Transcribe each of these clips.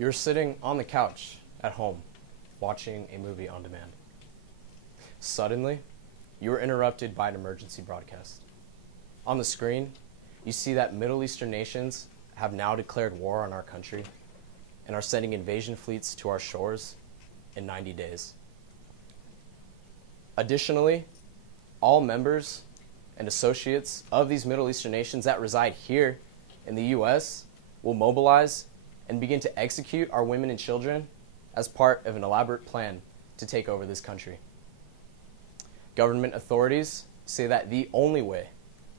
You're sitting on the couch at home, watching a movie on demand. Suddenly, you are interrupted by an emergency broadcast. On the screen, you see that Middle Eastern nations have now declared war on our country and are sending invasion fleets to our shores in 90 days. Additionally, all members and associates of these Middle Eastern nations that reside here in the U.S. will mobilize and begin to execute our women and children as part of an elaborate plan to take over this country. Government authorities say that the only way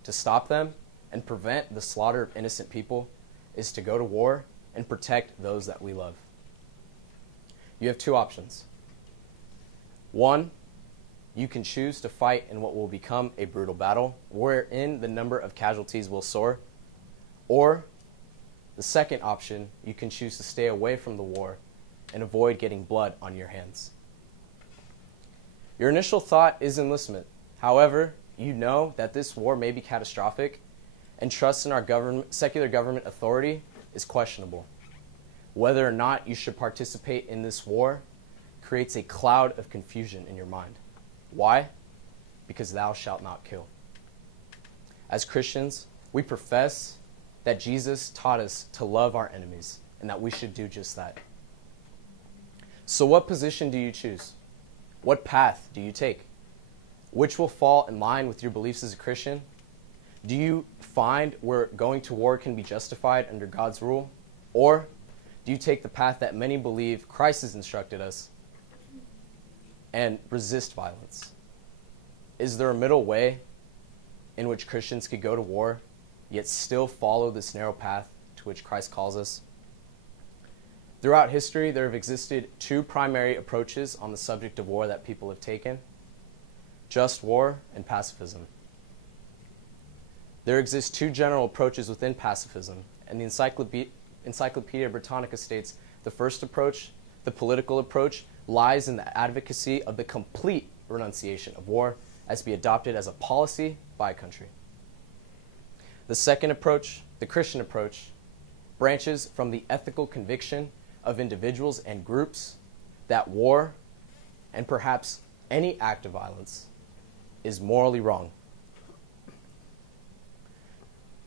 to stop them and prevent the slaughter of innocent people is to go to war and protect those that we love. You have two options. One, you can choose to fight in what will become a brutal battle, wherein the number of casualties will soar. Or, the second option, you can choose to stay away from the war and avoid getting blood on your hands. Your initial thought is enlistment. However, you know that this war may be catastrophic, and trust in our secular government authority is questionable. Whether or not you should participate in this war creates a cloud of confusion in your mind. Why? Because thou shalt not kill. As Christians, we profess that Jesus taught us to love our enemies and that we should do just that. So what position do you choose? What path do you take? Which will fall in line with your beliefs as a Christian? Do you find where going to war can be justified under God's rule? Or do you take the path that many believe Christ has instructed us and resist violence? Is there a middle way in which Christians could go to war, yet still follow this narrow path to which Christ calls us? Throughout history, there have existed two primary approaches on the subject of war that people have taken: just war and pacifism. There exist two general approaches within pacifism, and the Encyclopedia Britannica states the first approach, the political approach, lies in the advocacy of the complete renunciation of war as be adopted as a policy by a country. The second approach, the Christian approach, branches from the ethical conviction of individuals and groups that war, and perhaps any act of violence, is morally wrong.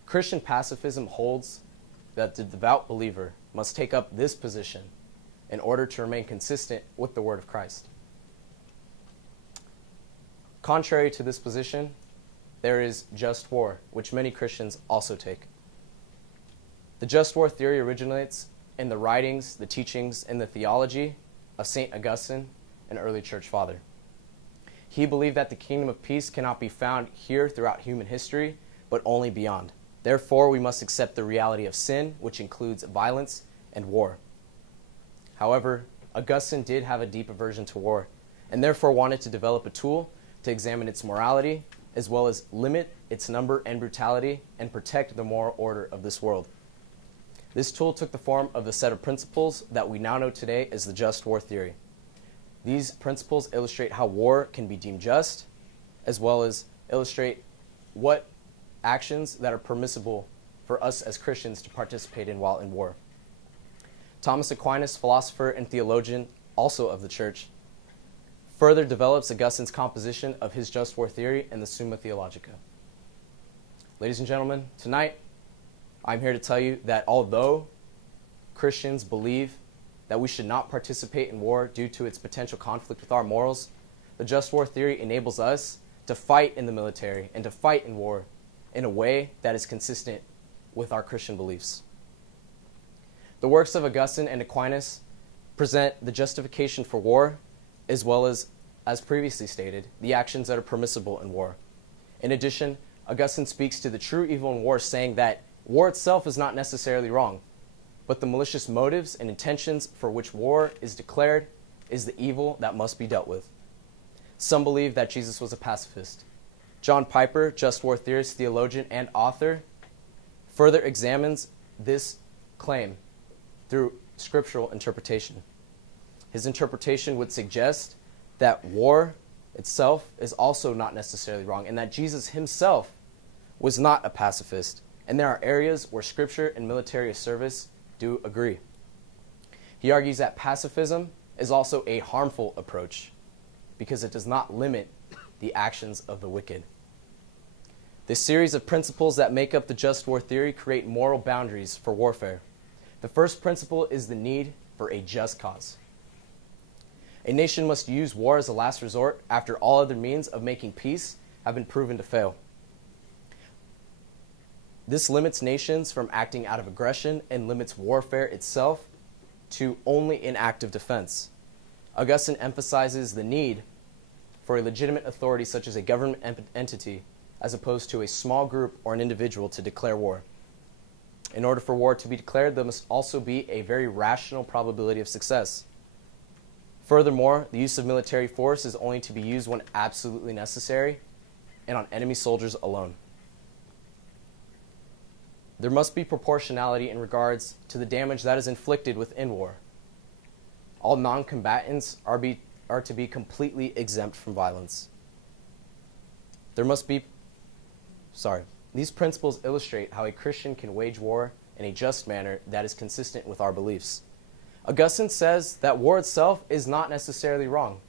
Christian pacifism holds that the devout believer must take up this position in order to remain consistent with the word of Christ. Contrary to this position, there is just war, which many Christians also take. The just war theory originates in the writings, the teachings, and the theology of St. Augustine, an early church father. He believed that the kingdom of peace cannot be found here throughout human history, but only beyond. Therefore, we must accept the reality of sin, which includes violence and war. However, Augustine did have a deep aversion to war, and therefore wanted to develop a tool to examine its morality, as well as limit its number and brutality, and protect the moral order of this world. This tool took the form of the set of principles that we now know today as the just war theory. These principles illustrate how war can be deemed just, as well as illustrate what actions that are permissible for us as Christians to participate in while in war. Thomas Aquinas, philosopher and theologian, also of the church, further develops Augustine's composition of his just war theory in the Summa Theologica. Ladies and gentlemen, tonight I'm here to tell you that although Christians believe that we should not participate in war due to its potential conflict with our morals, the just war theory enables us to fight in the military and to fight in war in a way that is consistent with our Christian beliefs. The works of Augustine and Aquinas present the justification for war, as well as previously stated, the actions that are permissible in war. In addition, Augustine speaks to the true evil in war, saying that war itself is not necessarily wrong, but the malicious motives and intentions for which war is declared is the evil that must be dealt with. Some believe that Jesus was a pacifist. John Piper, just war theorist, theologian, and author, further examines this claim through scriptural interpretation. His interpretation would suggest that war itself is also not necessarily wrong, and that Jesus himself was not a pacifist, and there are areas where scripture and military service do agree. He argues that pacifism is also a harmful approach because it does not limit the actions of the wicked. This series of principles that make up the just war theory create moral boundaries for warfare. The first principle is the need for a just cause. A nation must use war as a last resort after all other means of making peace have been proven to fail. This limits nations from acting out of aggression and limits warfare itself to only in active defense. Augustine emphasizes the need for a legitimate authority such as a government entity as opposed to a small group or an individual to declare war. In order for war to be declared, there must also be a very rational probability of success. Furthermore, the use of military force is only to be used when absolutely necessary and on enemy soldiers alone. There must be proportionality in regards to the damage that is inflicted within war. All non-combatants are to be completely exempt from violence. These principles illustrate how a Christian can wage war in a just manner that is consistent with our beliefs. Augustine says that war itself is not necessarily wrong.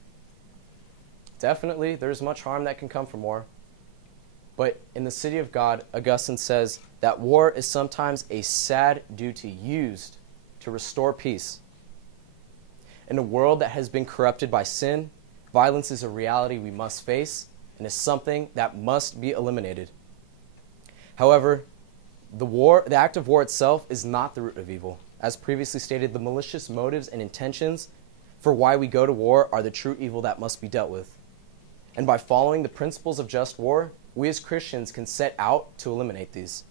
Definitely, there is much harm that can come from war. But in the city of God, Augustine says that war is sometimes a sad duty used to restore peace. In a world that has been corrupted by sin, violence is a reality we must face and is something that must be eliminated. However, the act of war itself is not the root of evil. As previously stated, the malicious motives and intentions for why we go to war are the true evil that must be dealt with. And by following the principles of just war, we as Christians can set out to eliminate these.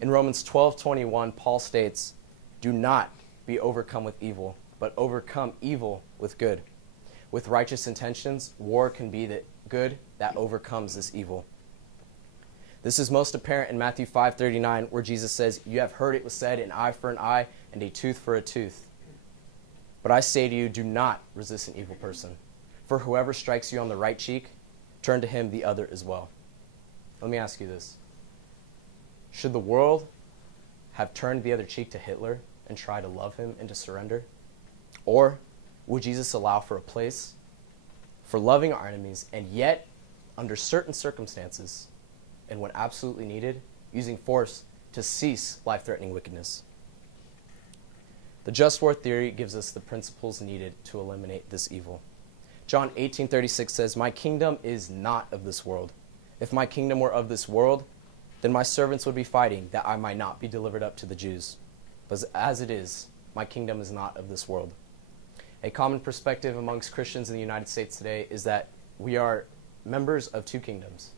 In Romans 12:21, Paul states, "Do not be overcome with evil, but overcome evil with good." With righteous intentions, war can be the good that overcomes this evil. This is most apparent in Matthew 5:39, where Jesus says, "You have heard it was said, an eye for an eye and a tooth for a tooth. But I say to you, do not resist an evil person. For whoever strikes you on the right cheek, turn to him the other as well." Let me ask you this. Should the world have turned the other cheek to Hitler and try to love him and to surrender? Or would Jesus allow for a place for loving our enemies and yet, under certain circumstances, and when absolutely needed, using force to cease life-threatening wickedness? The just war theory gives us the principles needed to eliminate this evil. John 18:36 says, "My kingdom is not of this world. If my kingdom were of this world, then my servants would be fighting that I might not be delivered up to the Jews. But as it is, my kingdom is not of this world." A common perspective amongst Christians in the United States today is that we are members of two kingdoms.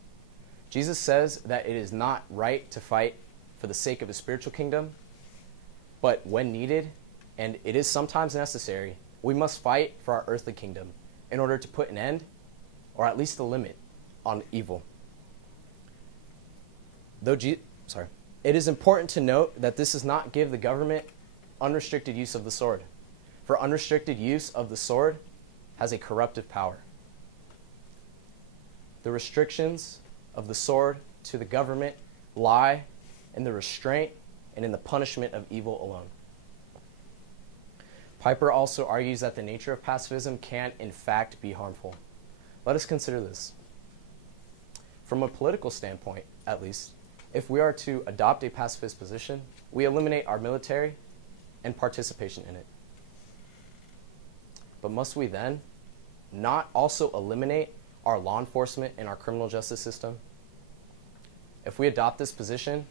Jesus says that it is not right to fight for the sake of a spiritual kingdom, but when needed, and it is sometimes necessary, we must fight for our earthly kingdom in order to put an end, or at least a limit, on evil. It is important to note that this does not give the government unrestricted use of the sword, for unrestricted use of the sword has a corruptive power. The restrictions of the sword to the government lie in the restraint and in the punishment of evil alone. Piper also argues that the nature of pacifism can, in fact, be harmful. Let us consider this. From a political standpoint, at least, if we are to adopt a pacifist position, we eliminate our military and participation in it. But must we then not also eliminate our law enforcement and our criminal justice system? If we adopt this position,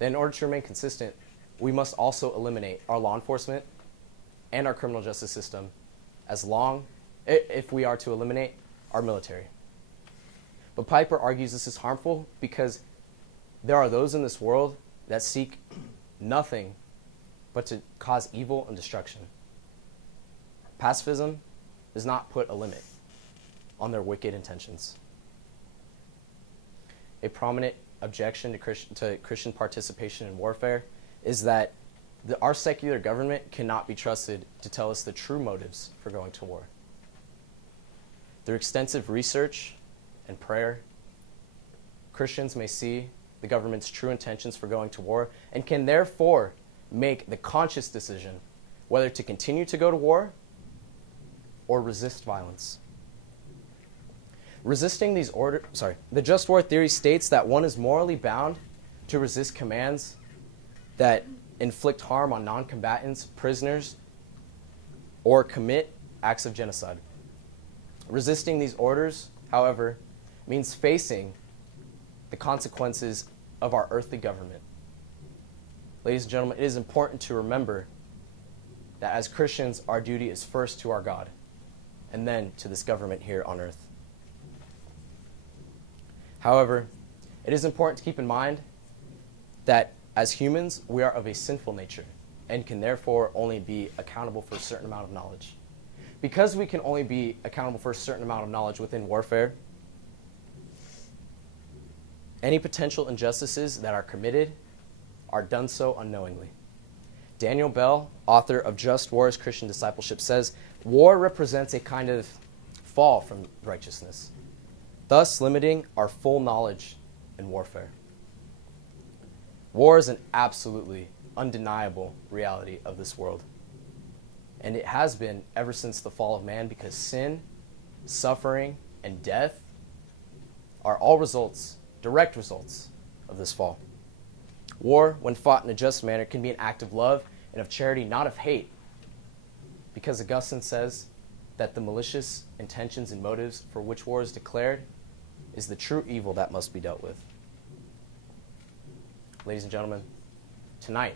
then in order to remain consistent, we must also eliminate our law enforcement and our criminal justice system if we are to eliminate our military. But Piper argues this is harmful because there are those in this world that seek nothing but to cause evil and destruction. Pacifism does not put a limit on their wicked intentions. A prominent objection to Christian participation in warfare is that our secular government cannot be trusted to tell us the true motives for going to war. Through extensive research and prayer, Christians may see the government's true intentions for going to war and can therefore make the conscious decision whether to continue to go to war or resist violence. The just war theory states that one is morally bound to resist commands that inflict harm on non-combatants, prisoners, or commit acts of genocide. Resisting these orders, however, means facing the consequences of our earthly government. Ladies and gentlemen, it is important to remember that as Christians, our duty is first to our God, and then to this government here on earth. However, it is important to keep in mind that as humans, we are of a sinful nature and can therefore only be accountable for a certain amount of knowledge. Because we can only be accountable for a certain amount of knowledge within warfare, any potential injustices that are committed are done so unknowingly. Daniel Bell, author of Just War as Christian Discipleship, says, "War represents a kind of fall from righteousness, thus limiting our full knowledge in warfare." War is an absolutely undeniable reality of this world. And it has been ever since the fall of man, because sin, suffering, and death are all results, direct results of this fall. War, when fought in a just manner, can be an act of love and of charity, not of hate. Because Augustine says that the malicious intentions and motives for which war is declared is the true evil that must be dealt with. Ladies and gentlemen, tonight,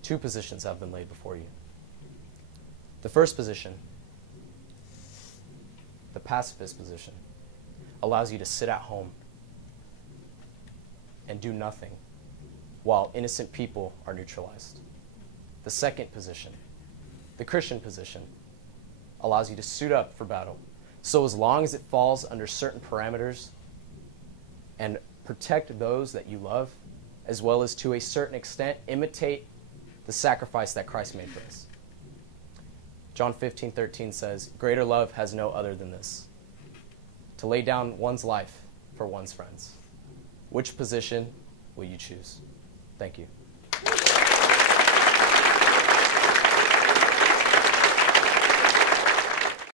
two positions have been laid before you. The first position, the pacifist position, allows you to sit at home and do nothing while innocent people are neutralized. The second position, the Christian position, allows you to suit up for battle. So as long as it falls under certain parameters and protect those that you love, as well as to a certain extent imitate the sacrifice that Christ made for us. John 15:13 says, "Greater love has no other than this, to lay down one's life for one's friends." Which position will you choose? Thank you.